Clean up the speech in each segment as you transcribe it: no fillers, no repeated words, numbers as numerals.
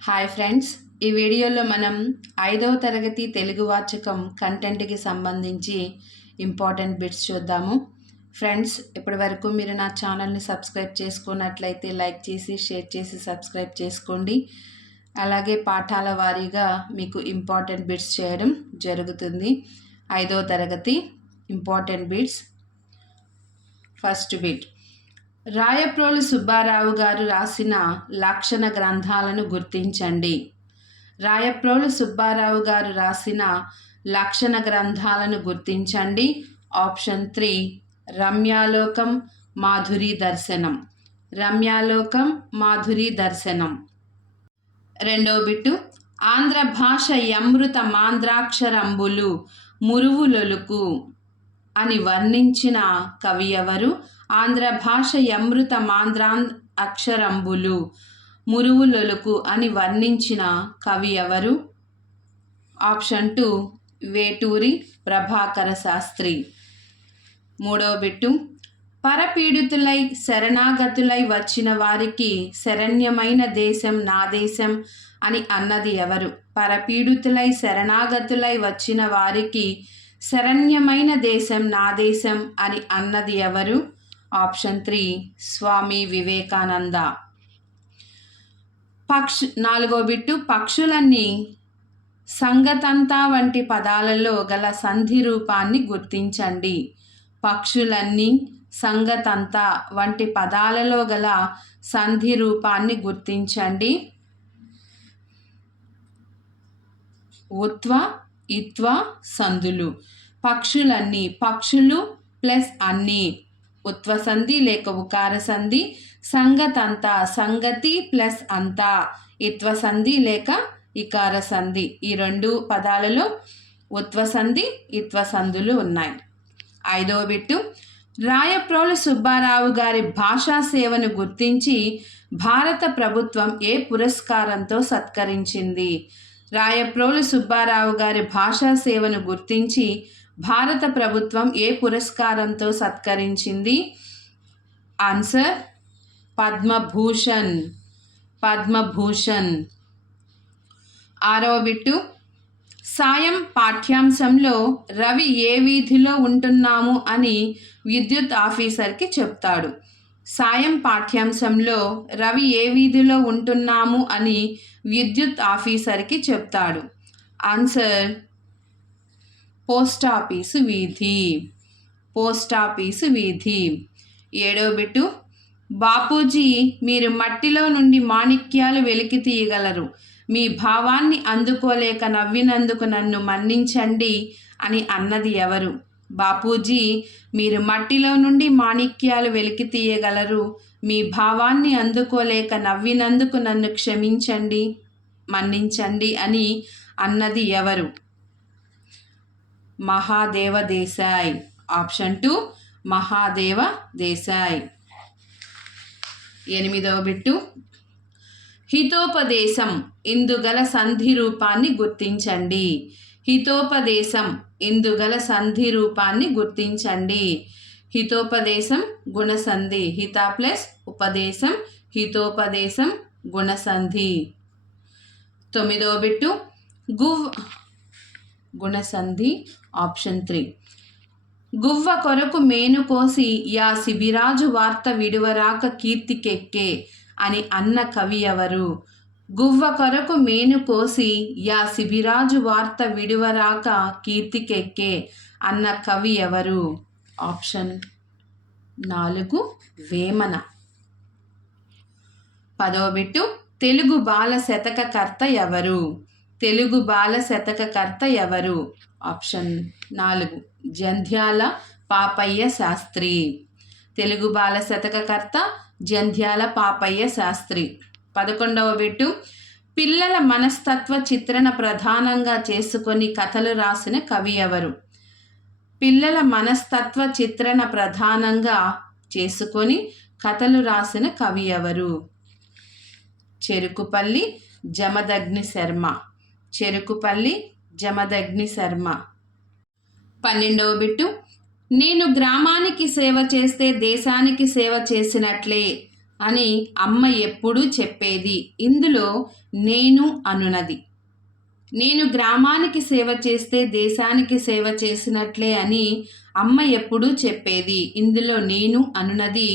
Hi friends, ఈ వీడియోలో మనం 5వ తరగతి తెలుగు వాచకం కంటెంట్కి సంబంధించి ఇంపార్టెంట్ బిట్స్ చూద్దాము. ఫ్రెండ్స్, ఇప్పటి వరకు మీరు నా ఛానల్ని సబ్స్క్రైబ్ చేసుకున్నట్లయితే లైక్ చేసి షేర్ చేసి సబ్స్క్రైబ్ చేసుకోండి. అలాగే పాఠాల వారీగా మీకు ఇంపార్టెంట్ బిట్స్ చేయడం జరుగుతుంది. 5వ తరగతి important bits. First bit, Rayaprolu Subbarao గారు రాసిన లక్షణ గ్రంథాలను గుర్తించండి. రాయప్రోలు సుబ్బారావు గారు రాసిన లక్షణ గ్రంథాలను గుర్తించండి. ఆప్షన్ 3 రమ్యాలోకం, మాధురి దర్శనం. రమ్యాలోకం, మాధురి దర్శనం. రెండో బిట్టు, ఆంధ్ర భాష యమృత మాంద్రాక్షరంబులు మురువులొలుకు అని వర్ణించిన కవి ఎవరు? ఆంధ్ర భాష యమృత అక్షరంబులు మురువులొలుకు అని వర్ణించిన కవి ఎవరు? ఆప్షన్ 2 వేటూరి ప్రభాకర శాస్త్రి. మూడవ బిట్టు, పరపీడితులై శరణాగతులై వచ్చిన వారికి శరణ్యమైన దేశం నా దేశం అని అన్నది ఎవరు? పరపీడితులై శరణాగతులై వచ్చిన వారికి శరణ్యమైన దేశం నా దేశం అని అన్నది ఎవరు? ఆప్షన్ 3 స్వామి వివేకానంద. నాలుగో బిట్టు, పక్షులన్నీ సంగతంతా వంటి పదాలలో గల సంధి రూపాన్ని గుర్తించండి. పక్షులన్నీ సంగతంతా వంటి పదాలలో గల సంధి రూపాన్ని గుర్తించండి. ఉత్వ, ఇత్వ సంధులు. పక్షులన్నీ, పక్షులు ప్లస్ అన్నీ ఉత్వ సంధి లేక ఉకార సంధి. సంగతంతా, సంగతి ప్లస్ అంతా ఇత్వ సంధి లేక ఇకార సంధి. ఈ రెండు పదాలలో ఉత్వ సంధి ఇత్వ సంధులు ఉన్నాయి. ఐదవ బిట్టు, రాయప్రోలు సుబ్బారావు గారి భాషా సేవను గుర్తించి భారత ప్రభుత్వం ఏ పురస్కారంతో సత్కరించింది? రాయప్రోలు సుబ్బారావు గారి భాషా సేవను గుర్తించి భారత ప్రభుత్వం ఏ పురస్కారంతో సత్కరించింది? ఆన్సర్ పద్మభూషణ్. పద్మభూషణ్. ఆరవ బిట్టు, సాయం పాఠ్యాంశంలో రవి ఏ వీధిలో ఉంటున్నాము అని విద్యుత్ ఆఫీసర్కి చెప్తాడు. సాయం పాఠ్యాంశంలో రవి ఏ వీధిలో ఉంటున్నాము అని విద్యుత్ ఆఫీసర్కి చెప్తాడు. ఆన్సర్ పోస్టాఫీసు వీధి. పోస్టాఫీసు వీధి. ఏడవ బిట్టు, బాపూజీ మీరు మట్టిలో నుండి మాణిక్యాలు వెలికి తీయగలరు, మీ భావాన్ని అందుకోలేక నవ్వినందుకు నన్ను మన్నించండి అని అన్నది ఎవరు? బాపూజీ మీరు మట్టిలో నుండి మాణిక్యాలు వెలికి తీయగలరు, మీ భావాన్ని అందుకోలేక నవ్వినందుకు నన్ను క్షమించండి, మన్నించండి అని అన్నది ఎవరు? మహాదేవ దేశాయ్. ఆప్షన్ 2 మహాదేవ దేశాయ్. ఎనిమిదవ బిట్టు, హితోపదేశం ఇందుగల సంధి రూపాన్ని గుర్తించండి. హితోపదేశం ఇందుగల సంధి రూపాన్ని గుర్తించండి. హితోపదేశం గుణసంధి. హిత ప్లస్ ఉపదేశం, హితోపదేశం గుణసంధి. తొమ్మిదవ బిట్టు, గుణసంధి. ఆప్షన్ 3 గువ్వ కొరకు మేను కోసి యా శిబిరాజు వార్త విడువరాక కీర్తికెక్కే అని అన్న కవి ఎవరు? గువ్వ కొరకు మేను కోసి యా శిబిరాజు వార్త విడువరాక కీర్తికెక్కే అన్న కవి ఎవరు? ఆప్షన్ 4 వేమన. పదవ బిట్టు, తెలుగు బాల శతకకర్త ఎవరు? తెలుగు బాల శతకకర్త ఎవరు? ఆప్షన్ 4 జంధ్యాల పాపయ్య శాస్త్రి. తెలుగు బాల శతకకర్త జంధ్యాల పాపయ్య శాస్త్రి. 11వ బిట్టు, పిల్లల మనస్తత్వ చిత్రణ ప్రధానంగా చేసుకొని కథలు రాసిన కవి ఎవరు? పిల్లల మనస్తత్వ చిత్రణ ప్రధానంగా చేసుకొని కథలు రాసిన కవి ఎవరు? చెరుకుపల్లి జమదగ్ని శర్మ. చెరుకుపల్లి జమదగ్ని శర్మ. 12వ బిట్టు, నేను గ్రామానికి సేవ చేస్తే దేశానికి సేవ చేసినట్లే అని అమ్మ ఎప్పుడూ చెప్పేది. ఇందులో నేను అనునది. నేను గ్రామానికి సేవ చేస్తే దేశానికి సేవ చేసినట్లే అని అమ్మ ఎప్పుడూ చెప్పేది. ఇందులో నేను అనునది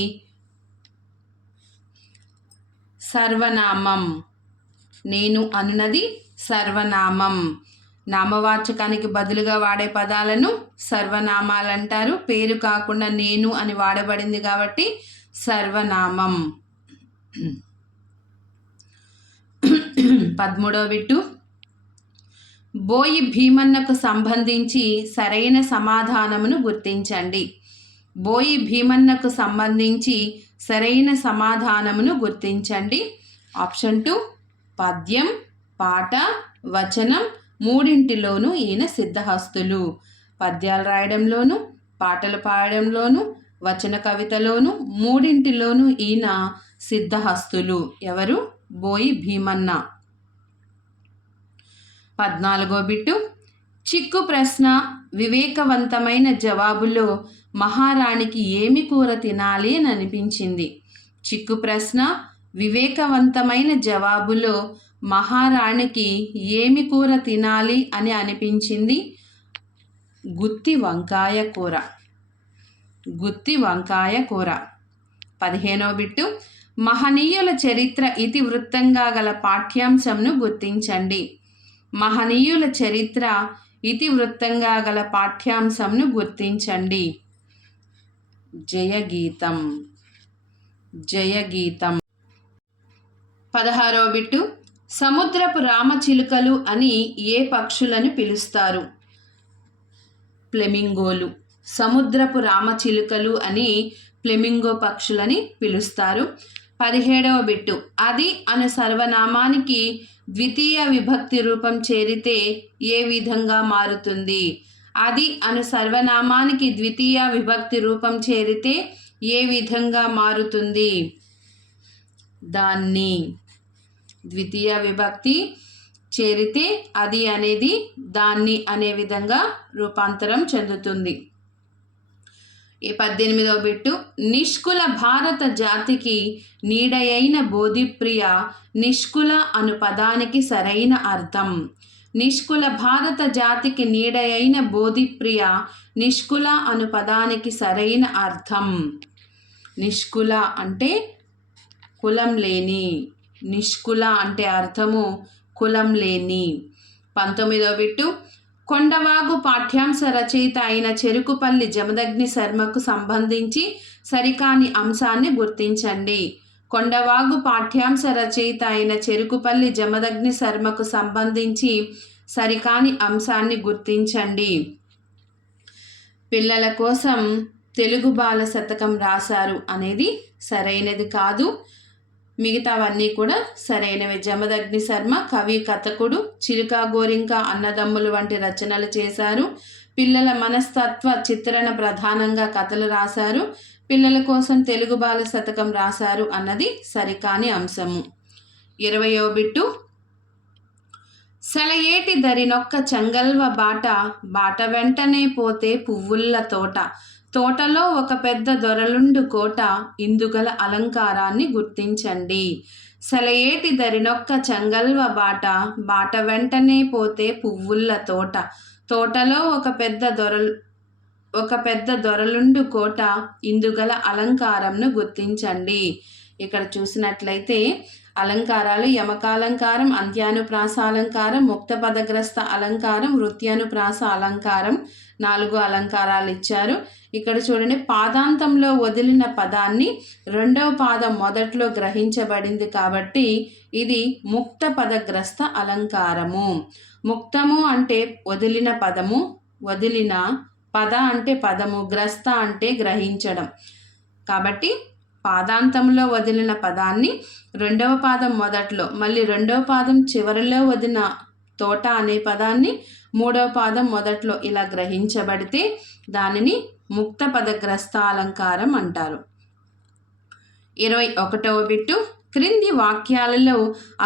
సర్వనామం. నేను అనునది సర్వనామం. నామవాచకానికి బదులుగా వాడే పదాలను సర్వనామాలు అంటారు. పేరు కాకుండా నేను అని వాడబడింది కాబట్టి సర్వనామం. 13వ బిట్టు. బోయి భీమన్నకు సంబంధించి సరైన సమాధానమును గుర్తించండి. బోయి భీమన్నకు సంబంధించి సరైన సమాధానమును గుర్తించండి. ఆప్షన్ 2 పద్యం, పాట, వచనం మూడింటిలోనూ ఈయన సిద్ధహస్తులు. పద్యాలు రాయడంలోను, పాటలు పాడడంలోను, వచన కవితలోను మూడింటిలోనూ ఈయన సిద్ధహస్తులు. ఎవరు? బోయి భీమన్న. 14వ బిట్టు. చిక్కు ప్రశ్న వివేకవంతమైన జవాబులో మహారాణికి ఏమి కూర తినాలి అని అనిపించింది. చిక్కు ప్రశ్న వివేకవంతమైన జవాబులో మహారాణికి ఏమి కూర తినాలి అని అనిపించింది. గుత్తి వంకాయ కూర. గుత్తి వంకాయ కూర. 15వ బిట్టు. మహనీయుల చరిత్ర ఇతివృత్తంగా గల పాఠ్యాంశంను గుర్తించండి. మహనీయుల చరిత్ర ఇతివృత్తంగా గల పాఠ్యాంశంను గుర్తించండి. జయగీతం. జయగీతం. 16వ బిట్టు. సముద్రపు రామచిలుకలు అని ఏ పక్షులను పిలుస్తారు? ఫ్లెమింగోలు. సముద్రపు రామచిలుకలు అని ఫ్లెమింగో పక్షులని పిలుస్తారు. 17వ బిట్టు. అది అను సర్వనామానికి ద్వితీయ విభక్తి రూపం చేరితే ఏ విధంగా మారుతుంది? అది అను సర్వనామానికి ద్వితీయ విభక్తి రూపం చేరితే ఏ విధంగా మారుతుంది? దాన్ని. ద్వితీయ విభక్తి చేరితే అది అనేది దాన్ని అనే విధంగా రూపాంతరం చెందుతుంది. ఈ 18వ బిట్టు. నిష్కుల భారత జాతికి నీడయైన బోధిప్రియ నిష్కుల అను పదానికి సరైన అర్థం. నిష్కుల భారత జాతికి నీడయైన బోధిప్రియ నిష్కుల అను పదానికి సరైన అర్థం. నిష్కుల అంటే కులం లేని. నిష్కుల అంటే అర్థము కులం లేని. 19వ బిట్టు. కొండవాగు పాఠ్యాంశ రచయిత అయిన చెరుకుపల్లి జమదగ్ని శర్మకు సంబంధించి సరికాని అంశాన్ని గుర్తించండి. కొండవాగు పాఠ్యాంశ రచయిత అయిన చెరుకుపల్లి జమదగ్ని శర్మకు సంబంధించి సరికాని అంశాన్ని గుర్తించండి. పిల్లల కోసం తెలుగు బాల శతకం రాశారు అనేది సరైనది కాదు. మిగతావన్నీ కూడా సరైనవి. జమదగ్ని శర్మ కవి, కథకుడు, చిలుక గోరింక అన్నదమ్ములు వంటి రచనలు చేశారు. పిల్లల మనస్తత్వ చిత్రణ ప్రధానంగా కథలు రాశారు. పిల్లల కోసం తెలుగు బాల శతకం రాశారు అన్నది సరికాని అంశము. 20వ బిట్టు. సెలయేటి దరినొక్క చెంగల్వ బాట, బాట వెంటనే పోతే పువ్వుల్ల తోట, తోటలో ఒక పెద్ద దొరలుండు కోట, ఇందుగల అలంకారాన్ని గుర్తించండి. సెలయేటి దరినొక్క చెంగల్వ బాట, బాట వెంటనే పోతే పువ్వుల్ల తోట, తోటలో ఒక పెద్ద దొరలుండు కోట, ఇందుగల అలంకారంను గుర్తించండి. ఇక్కడ చూసినట్లయితే అలంకారాలు యమకాలంకారం, అంత్యానుప్రాస అలంకారం, ముక్త పదగ్రస్త అలంకారం, వృత్యానుప్రాస అలంకారం 4 అలంకారాలు ఇచ్చారు. ఇక్కడ చూడండి, పాదాంతంలో వదిలిన పదాన్ని రెండవ పాదం మొదట్లో గ్రహించబడింది కాబట్టి ఇది ముక్త పదగ్రస్త అలంకారము. ముక్తము అంటే వదిలిన పదము, వదిలిన పద అంటే పదము, గ్రస్త అంటే గ్రహించడం. కాబట్టి పాదాంతంలో వదిలిన పదాన్ని రెండవ పాదం మొదట్లో, మళ్ళీ రెండవ పాదం చివరిలో వదిలిన తోట అనే పదాన్ని మూడవ పాదం మొదట్లో ఇలా గ్రహించబడితే దానిని ముక్త పదగ్రస్త అలంకారం అంటారు. 21వ బిట్టు. క్రింది వాక్యాలలో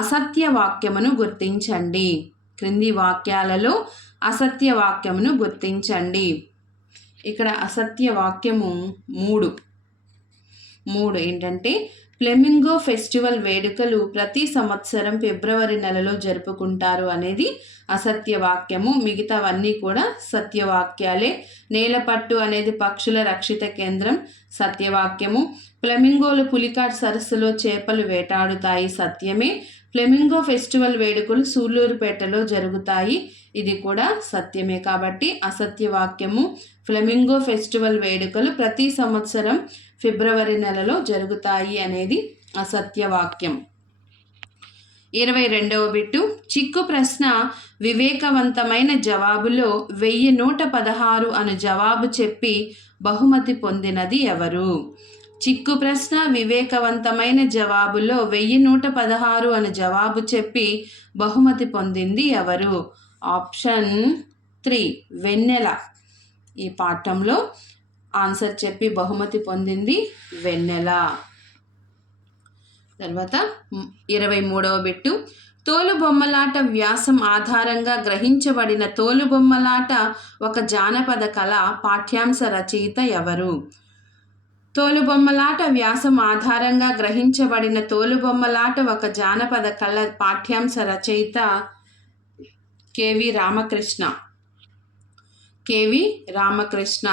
అసత్య వాక్యమును గుర్తించండి. క్రింది వాక్యాలలో అసత్య వాక్యమును గుర్తించండి. ఇక్కడ అసత్య వాక్యము 3 ఏంటంటే ఫ్లెమింగో ఫెస్టివల్ వేడుకలు ప్రతి సంవత్సరం ఫిబ్రవరి నెలలో జరుపుకుంటారు అనేది అసత్య వాక్యము. మిగతావన్నీ కూడా సత్యవాక్యాలే. నేలపట్టు అనేది పక్షుల రక్షిత కేంద్రం, సత్యవాక్యము. ఫ్లెమింగోలు పులికాట్ సరస్సులో చేపలు వేటాడుతాయి, సత్యమే. ఫ్లెమింగో ఫెస్టివల్ వేడుకలు సూళ్లూరుపేటలో జరుగుతాయి, ఇది కూడా సత్యమే. కాబట్టి అసత్యవాక్యము. ఫ్లెమింగో ఫెస్టివల్ వేడుకలు ప్రతి సంవత్సరం ఫిబ్రవరి నెలలో జరుగుతాయి అనేది అసత్యవాక్యం. 22వ బిట్టు. చిక్కు ప్రశ్న వివేకవంతమైన జవాబులో 1116 అను జవాబు చెప్పి బహుమతి పొందినది ఎవరు? చిక్కు ప్రశ్న వివేకవంతమైన జవాబులో 1116 అను జవాబు చెప్పి బహుమతి పొందింది ఎవరు? ఆప్షన్ 3 వెన్నెల. ఈ పాఠంలో ఆన్సర్ చెప్పి బహుమతి పొందింది వెన్నెల. తర్వాత 23వ బిట్టు. తోలుబొమ్మలాట వ్యాసం ఆధారంగా గ్రహించబడిన తోలుబొమ్మలాట ఒక జానపద కళ పాఠ్యాంశ రచయిత ఎవరు? తోలుబొమ్మలాట వ్యాసం ఆధారంగా గ్రహించబడిన తోలుబొమ్మలాట ఒక జానపద కళ పాఠ్యాంశ రచయిత కేవి రామకృష్ణ. కేవి రామకృష్ణ.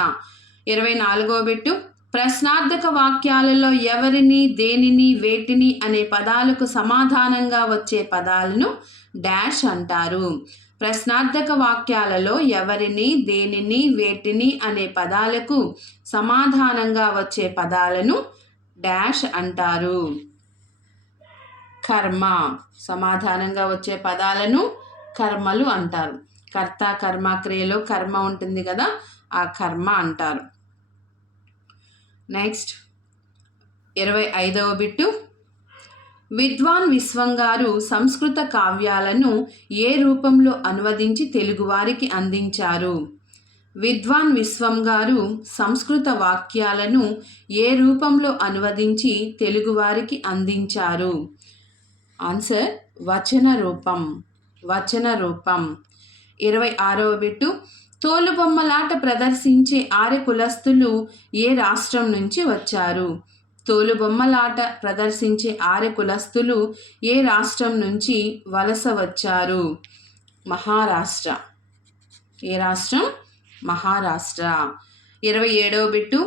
24వ బిట్టు. ప్రశ్నార్థక వాక్యాలలో ఎవరిని, దేనిని, వేటిని అనే పదాలకు సమాధానంగా వచ్చే పదాలను డాష్ అంటారు. ప్రశ్నార్థక వాక్యాలలో ఎవరిని, దేనిని, వేటిని అనే పదాలకు సమాధానంగా వచ్చే పదాలను డాష్ అంటారు. కర్మ. సమాధానంగా వచ్చే పదాలను కర్మలు అంటారు. కర్త కర్మ క్రియలో కర్మ ఉంటుంది కదా, ఆ కర్మ అంటారు. నెక్స్ట్ 25వ బిట్టు. విద్వాన్ విశ్వం గారు సంస్కృత కావ్యాలను ఏ రూపంలో అనువదించి తెలుగువారికి అందించారు? విద్వాన్ విశ్వం గారు సంస్కృత వాక్యాలను ఏ రూపంలో అనువదించి తెలుగువారికి అందించారు? ఆన్సర్ వచన రూపం. వచన రూపం. 26వ బిట్టు. తోలుబొమ్మలాట ప్రదర్శించే ఆర్య కులస్తులు ఏ రాష్ట్రం నుంచి వచ్చారు? తోలుబొమ్మలాట ప్రదర్శించే ఆర్య కులస్తులు ఏ రాష్ట్రం నుంచి వలస వచ్చారు? మహారాష్ట్ర. ఏ రాష్ట్రం? మహారాష్ట్ర. 27వ బిట్టు.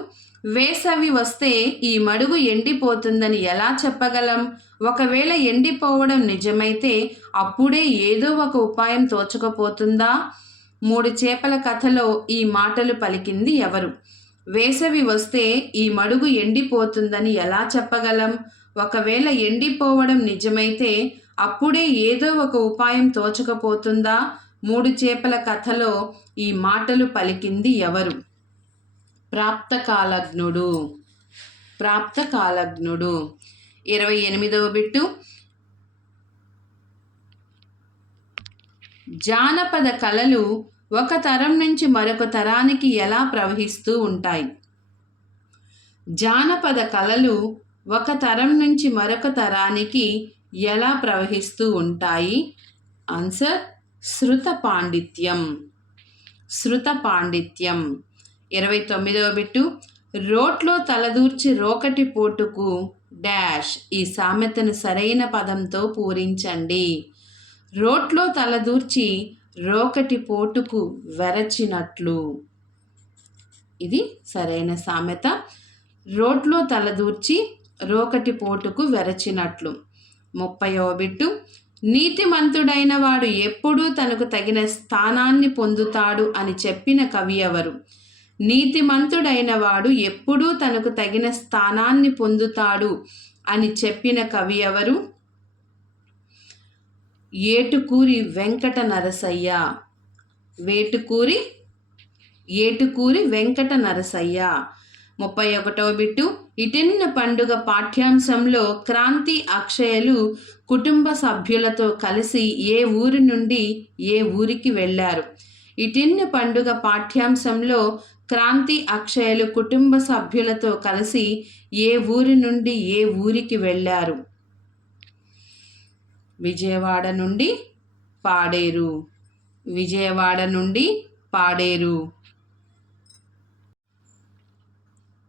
వేసవి వస్తే ఈ మడుగు ఎండిపోతుందని ఎలా చెప్పగలం? ఒకవేళ ఎండిపోవడం నిజమైతే అప్పుడే ఏదో ఒక ఉపాయం తోచకపోతుందా? 3 చేపల కథలో ఈ మాటలు పలికింది ఎవరు? వేసవి వస్తే ఈ మడుగు ఎండిపోతుందని ఎలా చెప్పగలం? ఒకవేళ ఎండిపోవడం నిజమైతే అప్పుడే ఏదో ఒక ఉపాయం తోచకపోతుందా? 3 చేపల కథలో ఈ మాటలు పలికింది ఎవరు? ప్రాప్తకాలజ్ఞుడు. ప్రాప్తకాలజ్ఞుడు. 28వ బిట్టు. జానపద కళలు ఒక తరం నుంచి మరొక తరానికి ఎలా ప్రవహిస్తూ ఉంటాయి? జానపద కళలు ఒక తరం నుంచి మరొక తరానికి ఎలా ప్రవహిస్తూ ఉంటాయి? ఆన్సర్ శృత పాండిత్యం. శృత పాండిత్యం. 29వ బిట్టు. రోట్లో తలదూర్చి రోకటి పోటుకు డాష్ ఈ సామెతను సరైన పదంతో పూరించండి. రోట్లో తలదూర్చి రోకటి పోటుకు వెరచినట్లు. ఇది సరైన సామెత. రోట్లో తలదూర్చి రోకటి పోటుకు వెరచినట్లు. 30వ బిట్టు. నీతిమంతుడైన వాడు ఎప్పుడూ తనకు తగిన స్థానాన్ని పొందుతాడు అని చెప్పిన కవి ఎవరు? నీతిమంతుడైన వాడు ఎప్పుడూ తనకు తగిన స్థానాన్ని పొందుతాడు అని చెప్పిన కవి ఎవరు? ఏటుకూరి వెంకట నరసయ్య. ఏటుకూరి వెంకట నరసయ్య. 31వ బిట్టు. ఇటెన్న పండుగ పాఠ్యాంశంలో క్రాంతి అక్షయలు కుటుంబ సభ్యులతో కలిసి ఏ ఊరి నుండి ఏ ఊరికి వెళ్ళారు? ఇటెన్న పండుగ పాఠ్యాంశంలో క్రాంతి అక్షయలు కుటుంబ సభ్యులతో కలిసి ఏ ఊరి నుండి ఏ ఊరికి వెళ్ళారు? విజయవాడ నుండి పాడేరు. విజయవాడ నుండి పాడేరు.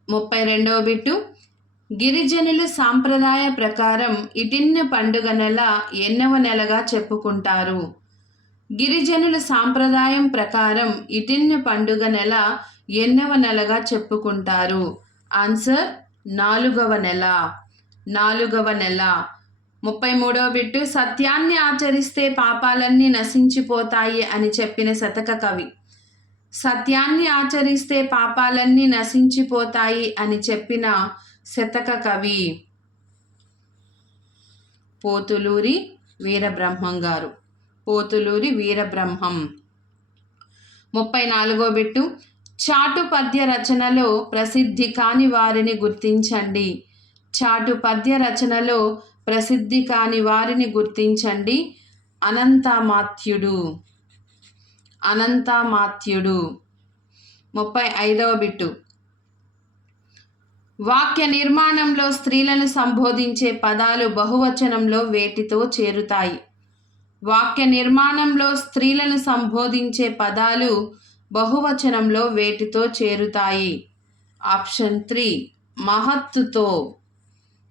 32వ బిట్టు. గిరిజనులు సాంప్రదాయ ప్రకారం ఇటిన్న పండుగ నెల ఎన్నవ నెలగా చెప్పుకుంటారు? గిరిజనుల సాంప్రదాయం ప్రకారం ఇటిన్న పండుగ నెల ఎన్నవ నెలగా చెప్పుకుంటారు? ఆన్సర్ 4వ నెల. 4వ నెల. 33వ బిట్టు. సత్యాన్ని ఆచరిస్తే పాపాలన్నీ నశించిపోతాయి అని చెప్పిన శతక కవి. సత్యాన్ని ఆచరిస్తే పాపాలన్నీ నశించిపోతాయి అని చెప్పిన శతక కవి పోతులూరి వీరబ్రహ్మం గారు. పోతులూరి వీరబ్రహ్మం. 34వ బిట్టు. చాటు పద్య రచనలో ప్రసిద్ధి కాని వారిని గుర్తించండి. చాటు పద్య రచనలో ప్రసిద్ధి కాని వారిని గుర్తించండి. అనంతమాత్యుడు. అనంతమాత్యుడు. 35వ బిట్టు. వాక్య నిర్మాణంలో స్త్రీలను సంబోధించే పదాలు బహువచనంలో వేటితో చేరుతాయి? వాక్య నిర్మాణంలో స్త్రీలను సంబోధించే పదాలు బహువచనంలో వేటితో చేరుతాయి? ఆప్షన్ 3 మహత్తుతో.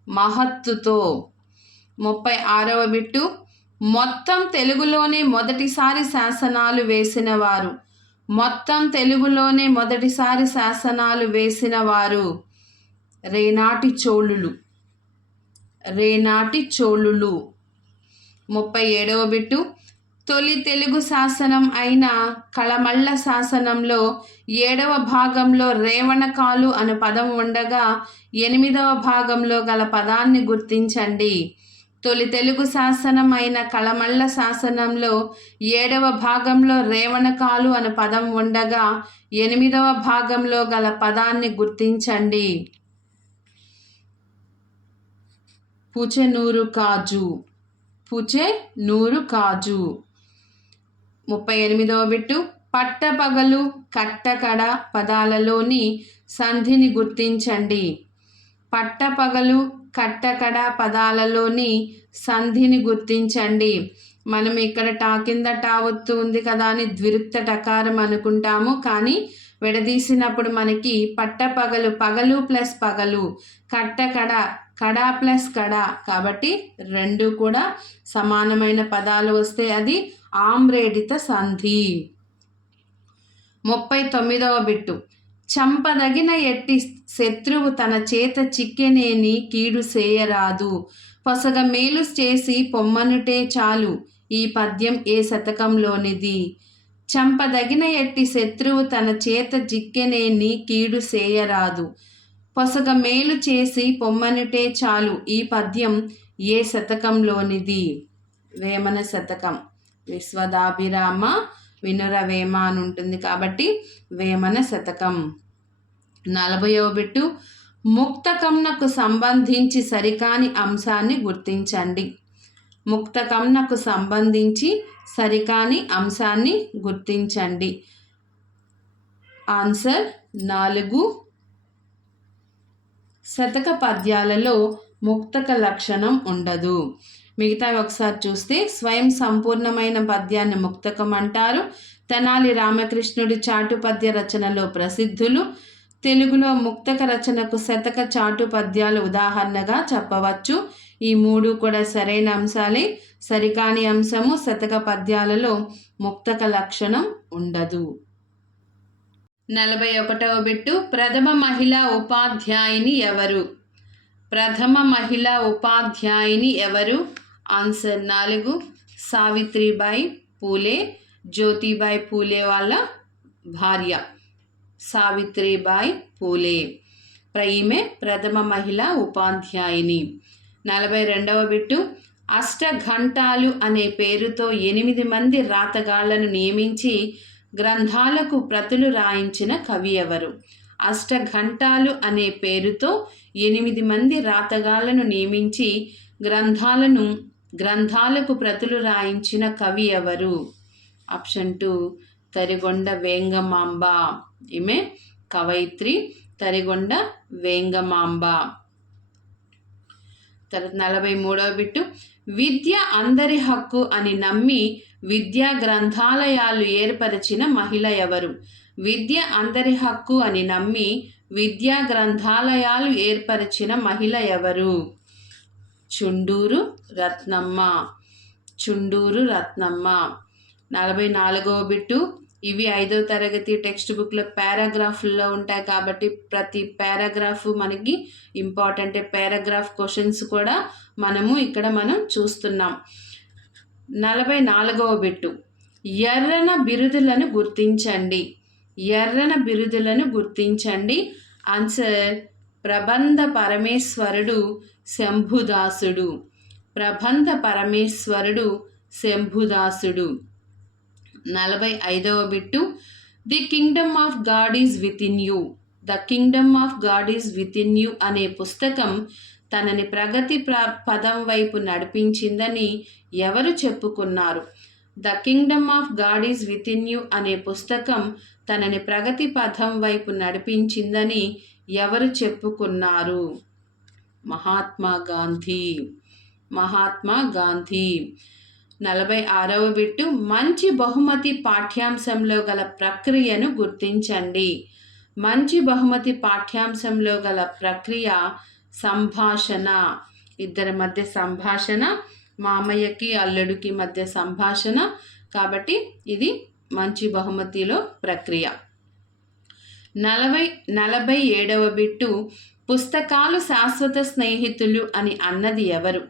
మహత్తుతో. 36వ బిట్టు. మొత్తం తెలుగులోనే మొదటిసారి శాసనాలు వేసిన వారు. మొత్తం తెలుగులోనే మొదటిసారి శాసనాలు వేసిన వారు రేనాటి చోళులు. రేనాటి చోళులు. 37వ బిట్టు. తొలి తెలుగు శాసనం అయిన కళమళ్ళ శాసనంలో 7వ భాగంలో రేవణకాలు అనే పదం ఉండగా 8వ భాగంలో గల పదాన్ని గుర్తించండి. తొలి తెలుగు శాసనం అయిన కళమళ్ళ శాసనంలో 7వ భాగంలో రేవణకాలు అనే పదం ఉండగా 8వ భాగంలో గల పదాన్ని గుర్తించండి. పుచెనూరు కాజు. పుచెనూరు కాజు. 38వ బిట్టు. పట్టపగలు కట్టకడ పదాలలోని సంధిని గుర్తించండి. పట్టపగలు కట్టకడ పదాలలోని సంధిని గుర్తించండి. మనం ఇక్కడ టా కింద టా ఒత్తు ఉంది కదా అని ద్విరుక్త టకారం అనుకుంటాము, కానీ విడదీసినప్పుడు మనకి పట్టపగలు పగలు ప్లస్ పగలు, కట్టకడ కడ ప్లస్ కడ, కాబట్టి రెండు కూడా సమానమైన పదాలు వస్తే అది ఆమ్రేడిత సంధి. 39వ బిట్టు. చంపదగిన ఎట్టి శత్రువు తన చేత చిక్కెనేని కీడు చేయరాదు, పొసగ మేలు చేసి పొమ్మనుటే చాలు. ఈ పద్యం ఏ శతకంలోనిది? చంపదగిన ఎట్టి శత్రువు తన చేత చిక్కెనేని కీడు చేయరాదు, పొసగ మేలు చేసి పొమ్మనుటే చాలు. ఈ పద్యం ఏ శతకంలోనిది? వేమన శతకం. విశ్వదాభిరామ వినురవేమ అని ఉంటుంది కాబట్టి వేమన శతకం. 40వ బిట్టు. ముక్తకంనకు సంబంధించి సరికాని అంశాన్ని గుర్తించండి. ముక్తకంనకు సంబంధించి సరికాని అంశాన్ని గుర్తించండి. ఆన్సర్ 4. శతక పద్యాలలో ముక్తక లక్షణం ఉండదు. మిగతావి ఒకసారి చూస్తే స్వయం సంపూర్ణమైన పద్యాన్ని ముక్తకం అంటారు. తెనాలి రామకృష్ణుడి చాటు పద్య రచనలో ప్రసిద్ధులు. తెలుగులో ముక్తక రచనకు శతక చాటు పద్యాలు ఉదాహరణగా చెప్పవచ్చు. ఈ మూడు కూడా సరైన అంశాలే. సరికాని అంశము శతక పద్యాలలో ముక్తక లక్షణం ఉండదు. 41వ బిట్టు. ప్రథమ మహిళా ఉపాధ్యాయుని ఎవరు? ప్రథమ మహిళా ఉపాధ్యాయుని ఎవరు? ఆన్సర్ 4 సావిత్రిబాయి పూలే. జ్యోతిబాయి పూలే వాళ్ళ భార్య సావిత్రిబాయి పూలే. ఈమె ప్రథమ మహిళా ఉపాధ్యాయుని. 42వ బిట్టు. అష్టఘంటాలు అనే పేరుతో 8 మంది రాతగాళ్లను నియమించి గ్రంథాలకు ప్రతులు రాయించిన కవి ఎవరు? అష్టఘంటాలు అనే పేరుతో 8 మంది రాతగాళ్లను నియమించి గ్రంథాలకు ప్రతులు రాయించిన కవి ఎవరు? ఆప్షన్ 2 తరిగొండ వేంగమాంబ. ఈమె కవయిత్రి తరిగొండ వేంగమాంబ. 43వ బిట్టు. విద్య అందరి హక్కు అని నమ్మి విద్యా గ్రంథాలయాలు ఏర్పరిచిన మహిళ ఎవరు? విద్య అందరి హక్కు అని నమ్మి విద్యా గ్రంథాలయాలు ఏర్పరిచిన మహిళ ఎవరు? చుండూరు రత్నమ్మ. చుండూరు రత్నమ్మ. 44వ బిట్టు. ఇవి 5వ తరగతి టెక్స్ట్ బుక్లో పారాగ్రాఫ్లో ఉంటాయి కాబట్టి ప్రతి పారాగ్రాఫ్ మనకి ఇంపార్టెంట్. పారాగ్రాఫ్ క్వశ్చన్స్ కూడా మనం చూస్తున్నాం. 44వ బిట్టు. ఎర్రన బిరుదులను గుర్తించండి. ఎర్రన బిరుదులను గుర్తించండి. ఆన్సర్ ప్రబంధ పరమేశ్వరుడు శంభుదాసుడు. ప్రబంధ పరమేశ్వరుడు శంభుదాసుడు. 45వ bit. The kingdom of God is within you. The kingdom of God is within you అనే పుస్తకం తనని ప్రగతి పదం వైపు నడిపించిందని ఎవరు చెప్పుకున్నారు? The kingdom of God is within you అనే పుస్తకం తనని ప్రగతి పథం వైపు నడిపించిందని ఎవరు చెప్పుకున్నారు? మహాత్మా గాంధీ. మహాత్మా గాంధీ. 46వ బిట్టు. మంచి బహుమతి పాఠ్యాంశంలో గల ప్రక్రియను గుర్తించండి. మంచి బహుమతి పాఠ్యాంశంలో గల ప్రక్రియ సంభాషణ. ఇద్దరి మధ్య సంభాషణ, మామయ్యకి అల్లుడికి మధ్య సంభాషణ, కాబట్టి ఇది మంచి బహుమతిలో ప్రక్రియ. 47వ బిట్టు. పుస్తకాలు శాశ్వత స్నేహితులు అని అన్నది ఎవరు?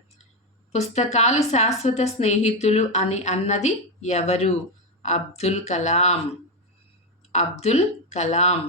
పుస్తకాలు శాశ్వత స్నేహితులు అని అన్నది ఎవరు? అబ్దుల్ కలాం. అబ్దుల్ కలాం.